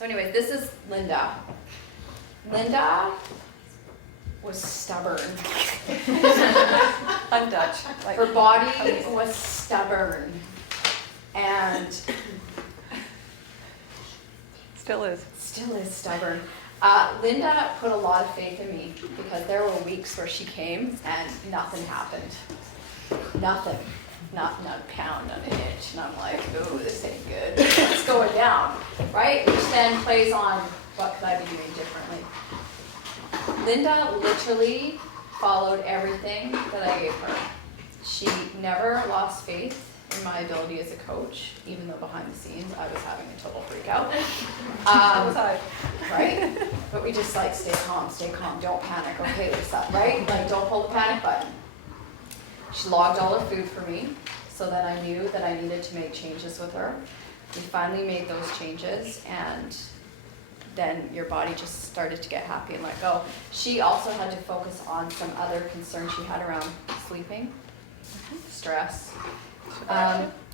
So anyways, this is Linda. Linda was stubborn. I'm Dutch. Her body was stubborn. And Still is. still is stubborn. Linda put a lot of faith in me because there were weeks where she came and nothing happened. Nothing. Not a pound, not an inch. And I'm like, ooh, this ain't good. It's going down, right? Which then plays on what could I be doing differently. Linda literally followed everything that I gave her. She never lost faith in my ability as a coach, even though behind the scenes I was having a total freak out. So was I. Right? But we just like, stay calm, don't panic, okay, Lisa, right? Like, don't pull the panic button. She logged all her food for me, so that I knew that I needed to make changes with her. We finally made those changes, and then your body just started to get happy and let go. She also had to focus on some other concerns she had around sleeping, stress.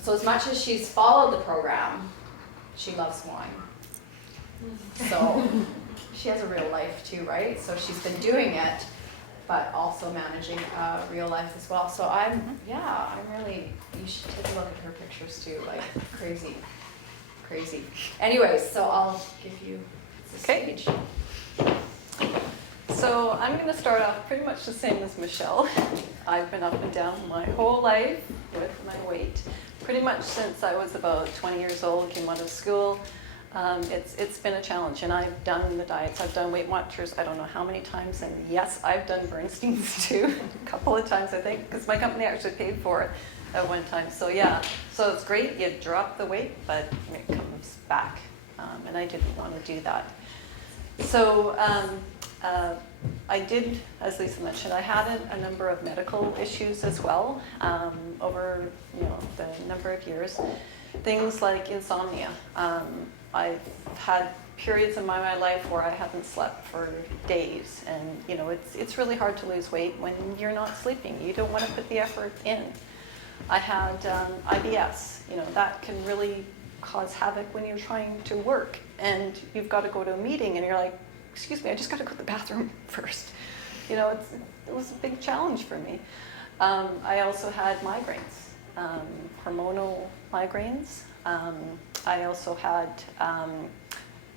So as much as she's followed the program, she loves wine. So she has a real life too, right? So she's been doing it, but also managing real life as well. So I'm really, you should take a look at her pictures too, like crazy. Anyways, so I'll give you the stage. So I'm going to start off pretty much the same as Michelle. I've been up and down my whole life with my weight, pretty much since I was about 20 years old, came out of school. It's been a challenge, and I've done the diets, I've done Weight Watchers, I don't know how many times, and yes, I've done Bernstein's too, a couple of times I think, because my company actually paid for it at one time. So yeah, so it's great, you drop the weight, but it comes back, and I didn't want to do that. So I did, as Lisa mentioned, I had a number of medical issues as well over the number of years. Things like insomnia. I've had periods in my life where I haven't slept for days, and it's really hard to lose weight when you're not sleeping. You don't want to put the effort in. I had IBS. That can really cause havoc when you're trying to work, and you've got to go to a meeting, and you're like, excuse me, I just got to go to the bathroom first. It was a big challenge for me. I also had migraines, hormonal migraines. I also had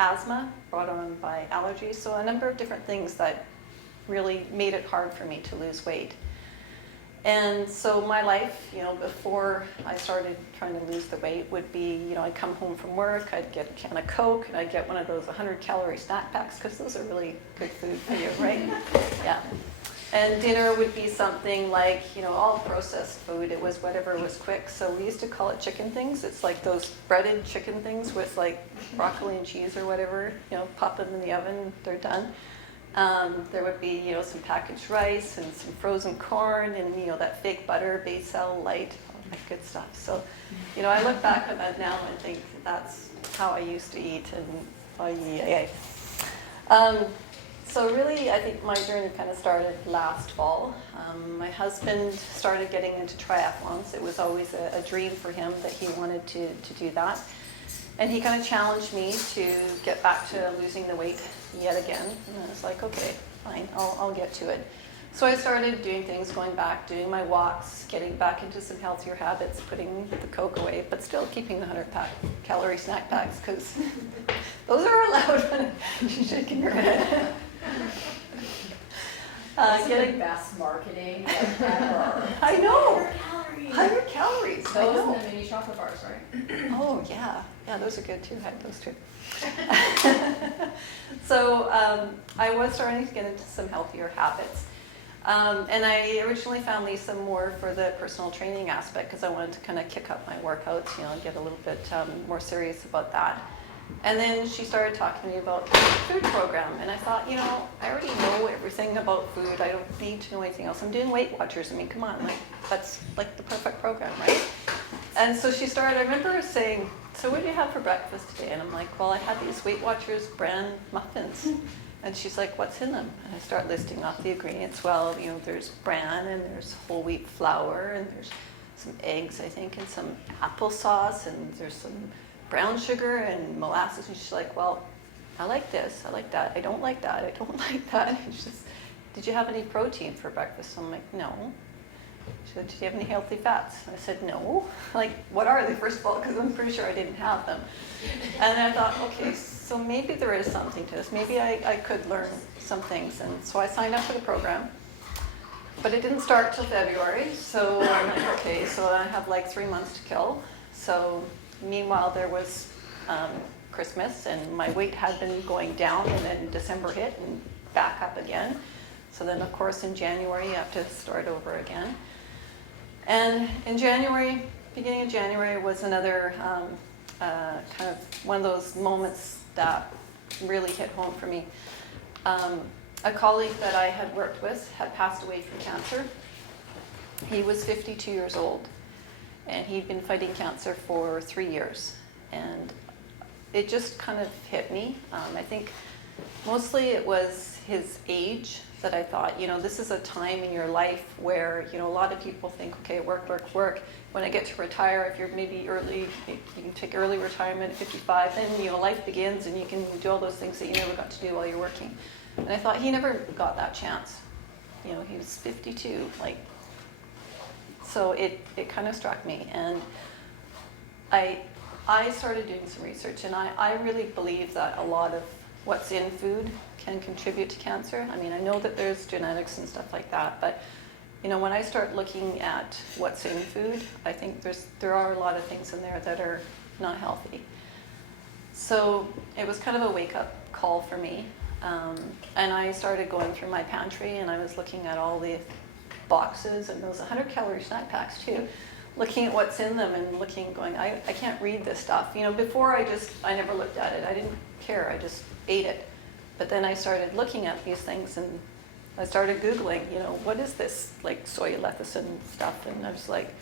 asthma brought on by allergies, so a number of different things that really made it hard for me to lose weight. And so my life, before I started trying to lose the weight would be, I'd come home from work, I'd get a can of Coke, and I'd get one of those 100-calorie snack packs, because those are really good food for you, right? Yeah. And dinner would be something like, all processed food. It was whatever was quick. So we used to call it chicken things. It's like those breaded chicken things with like broccoli and cheese or whatever, pop them in the oven, they're done. There would be, some packaged rice and some frozen corn and, that fake butter, Basil, light, all that good stuff. So, I look back at that now and think that's how I used to eat, and so really, I think my journey kind of started last fall. My husband started getting into triathlons. It was always a dream for him that he wanted to do that. And he kind of challenged me to get back to losing the weight yet again. And I was like, okay, fine, I'll get to it. So I started doing things, going back, doing my walks, getting back into some healthier habits, putting the Coke away, but still keeping the 100-calorie snack packs, because those are allowed. She's shaking her head. Getting best marketing ever. I know. 100 calories. 100 calories. Those and the mini chocolate bars, right? Oh yeah, those are good too. I had those too. So I was starting to get into some healthier habits, and I originally found Lisa more for the personal training aspect, because I wanted to kind of kick up my workouts, and get a little bit more serious about that. And then she started talking to me about the food program, and I thought, I already know everything about food. I don't need to know anything else. I'm doing Weight Watchers. I mean, come on, that's like the perfect program, right? And so she started, I remember her saying, so what did you have for breakfast today? And I'm like, well, I had these Weight Watchers brand muffins. And she's like, what's in them? And I start listing off the ingredients. Well, there's bran, and there's whole wheat flour, and there's some eggs, I think, and some applesauce, and there's some brown sugar and molasses. And she's like, well, I like this, I like that, I don't like that, I don't like that. She says, did you have any protein for breakfast? I'm like, no. She said, did you have any healthy fats? I said, no. Like, what are they, first of all? Because I'm pretty sure I didn't have them. And then I thought, okay, so maybe there is something to this. Maybe I could learn some things. And so I signed up for the program. But it didn't start till February. So I'm like, okay, so I have like 3 months to kill. So meanwhile, there was Christmas, and my weight had been going down, and then December hit and back up again. So then, of course, in January, you have to start over again. And in January, beginning of January was another kind of one of those moments that really hit home for me. A colleague that I had worked with had passed away from cancer. He was 52 years old, and he'd been fighting cancer for 3 years. And it just kind of hit me. I think mostly it was his age that I thought, this is a time in your life where, a lot of people think, okay, work, work, work. When I get to retire, if you're maybe early, you can take early retirement at 55, then, life begins and you can do all those things that you never got to do while you're working. And I thought he never got that chance. He was 52, so it kind of struck me. And I started doing some research, and I really believe that a lot of what's in food can contribute to cancer. I mean, I know that there's genetics and stuff like that, but when I start looking at what's in food, I think there are a lot of things in there that are not healthy. So it was kind of a wake-up call for me, and I started going through my pantry, and I was looking at all the boxes and those 100-calorie snack packs too, looking at what's in them and going, I can't read this stuff. Before I never looked at it. I didn't care. I just ate it. But then I started looking at these things, and I started Googling, what is this, like soy lecithin stuff? And I was like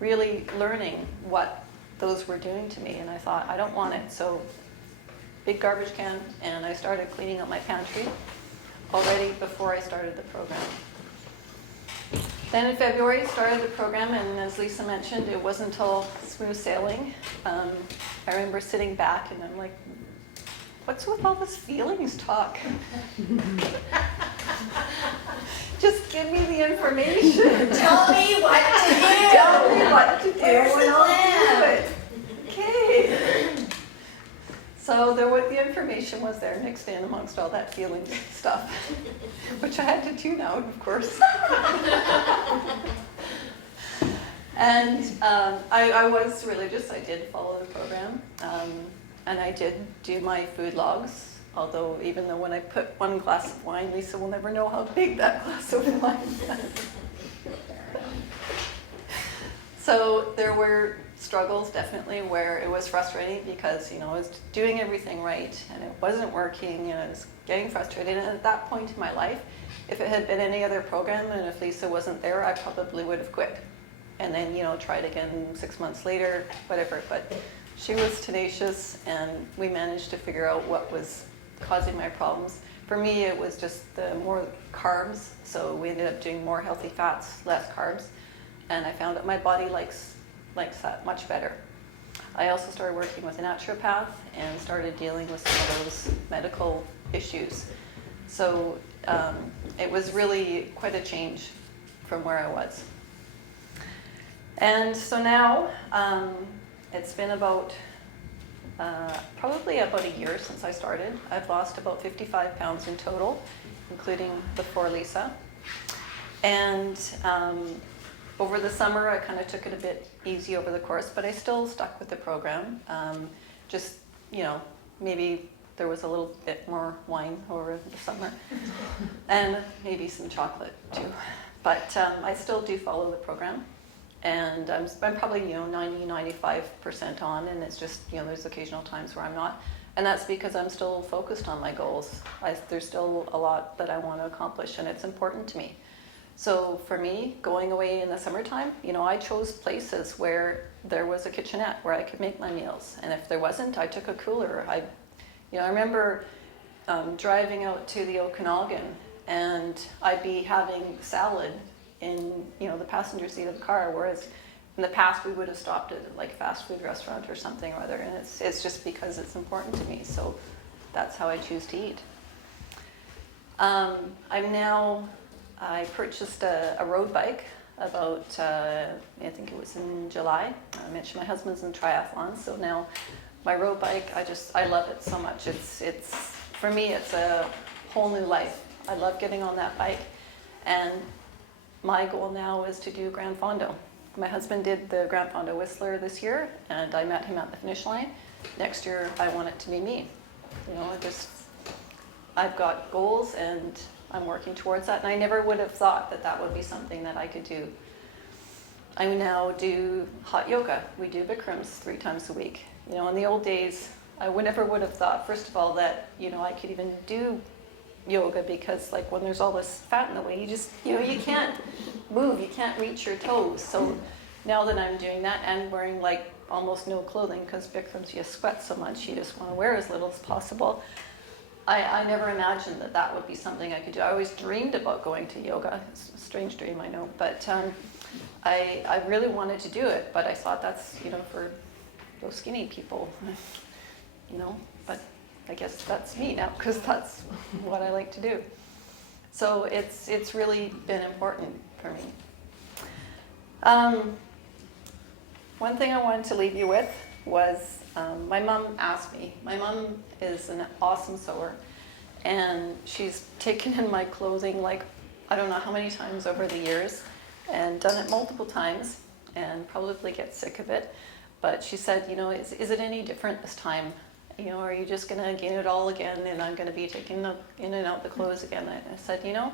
really learning what those were doing to me. And I thought, I don't want it. So big garbage can, and I started cleaning up my pantry already before I started the program. Then in February, started the program, and as Lisa mentioned, it wasn't until smooth sailing. I remember sitting back, and I'm like, what's with all this feelings talk? Just give me the information. Tell me what to do. Tell me what to do. Where's the and I'll plan? do it. Okay. So the information was there mixed in amongst all that feeling stuff, which I had to tune out, of course. And I was religious. I did follow the program, and I did do my food logs. Although, even though when I put one glass of wine, Lisa will never know how big that glass of wine was. So there were struggles definitely where it was frustrating because I was doing everything right and it wasn't working, and I was getting frustrated. And at that point in my life, if it had been any other program and if Lisa wasn't there, I probably would have quit and then tried again 6 months later, whatever. But she was tenacious, and we managed to figure out what was causing my problems. For me, it was just the more carbs, so we ended up doing more healthy fats, less carbs, and I found that my body likes that much better. I also started working with a naturopath and started dealing with some of those medical issues. So it was really quite a change from where I was. And so now it's been about probably about a year since I started. I've lost about 55 pounds in total, including before Lisa. And over the summer, I kind of took it a bit easy over the course, but I still stuck with the program. Just, maybe there was a little bit more wine over the summer, and maybe some chocolate too. But I still do follow the program. And I'm probably, 90-95% on, and it's just, there's occasional times where I'm not. And that's because I'm still focused on my goals. There's still a lot that I want to accomplish, and it's important to me. So for me, going away in the summertime, I chose places where there was a kitchenette where I could make my meals. And if there wasn't, I took a cooler. I remember driving out to the Okanagan, and I'd be having salad in the passenger seat of the car, whereas in the past we would have stopped at like a fast food restaurant or something or other, and it's just because it's important to me. So that's how I choose to eat. I purchased a road bike about, I think it was in July. I mentioned my husband's in triathlon, so now my road bike, I love it so much. It's for me, it's a whole new life. I love getting on that bike, and my goal now is to do Grand Fondo. My husband did the Grand Fondo Whistler this year, and I met him at the finish line. Next year, I want it to be me. You know, I've got goals, and I'm working towards that, and I never would have thought that that would be something that I could do. I now do hot yoga. We do Bikrams 3 times a week. You know, in the old days, I never would have thought, first of all, that, you know, I could even do yoga, because like when there's all this fat in the way, you can't move, you can't reach your toes. So now that I'm doing that and wearing like almost no clothing, because Bikrams you sweat so much, you just want to wear as little as possible. I never imagined that that would be something I could do. I always dreamed about going to yoga. It's a strange dream, I know, but I really wanted to do it, but I thought that's, you know, for those skinny people, you know, but I guess that's me now, because that's what I like to do. So it's really been important for me. One thing I wanted to leave you with was my mom asked me. My mom is an awesome sewer, and she's taken in my clothing like I don't know how many times over the years, and done it multiple times, and probably get sick of it. But she said, you know, is it any different this time? You know, are you just going to gain it all again, and I'm going to be taking in and out the clothes again? I said, you know,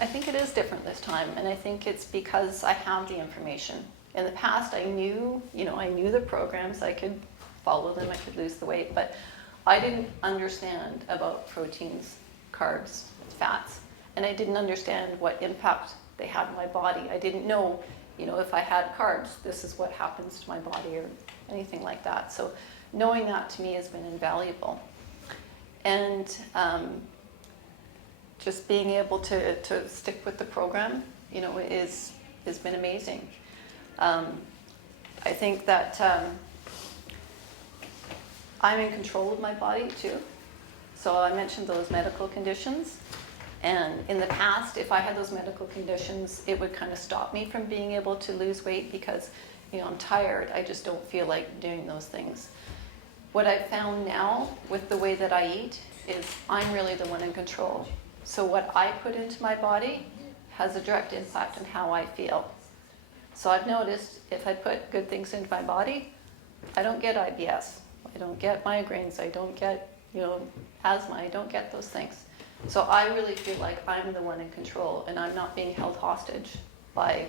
I think it is different this time, and I think it's because I have the information. In the past, I knew the programs, I could follow them, I could lose the weight, but I didn't understand about proteins, carbs, fats, and I didn't understand what impact they had on my body. I didn't know, you know, if I had carbs, this is what happens to my body or anything like that. So knowing that to me has been invaluable. And just being able to stick with the program, you know, has been amazing. I think that I'm in control of my body too. So I mentioned those medical conditions. And in the past, if I had those medical conditions, it would kind of stop me from being able to lose weight because, you know, I'm tired. I just don't feel like doing those things. What I've found now with the way that I eat is I'm really the one in control. So what I put into my body has a direct impact on how I feel. So I've noticed if I put good things into my body, I don't get IBS. I don't get migraines. I don't get, you know, asthma. I don't get those things. So I really feel like I'm the one in control, and I'm not being held hostage by,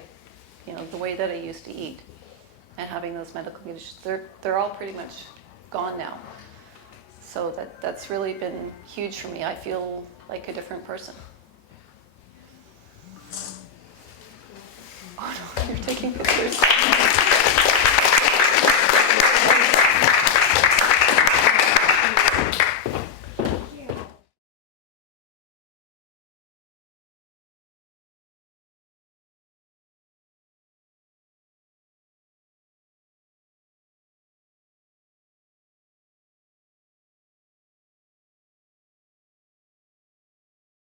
you know, the way that I used to eat and having those medical conditions. They're all pretty much gone now. So that's really been huge for me. I feel like a different person. Oh no, you're taking pictures.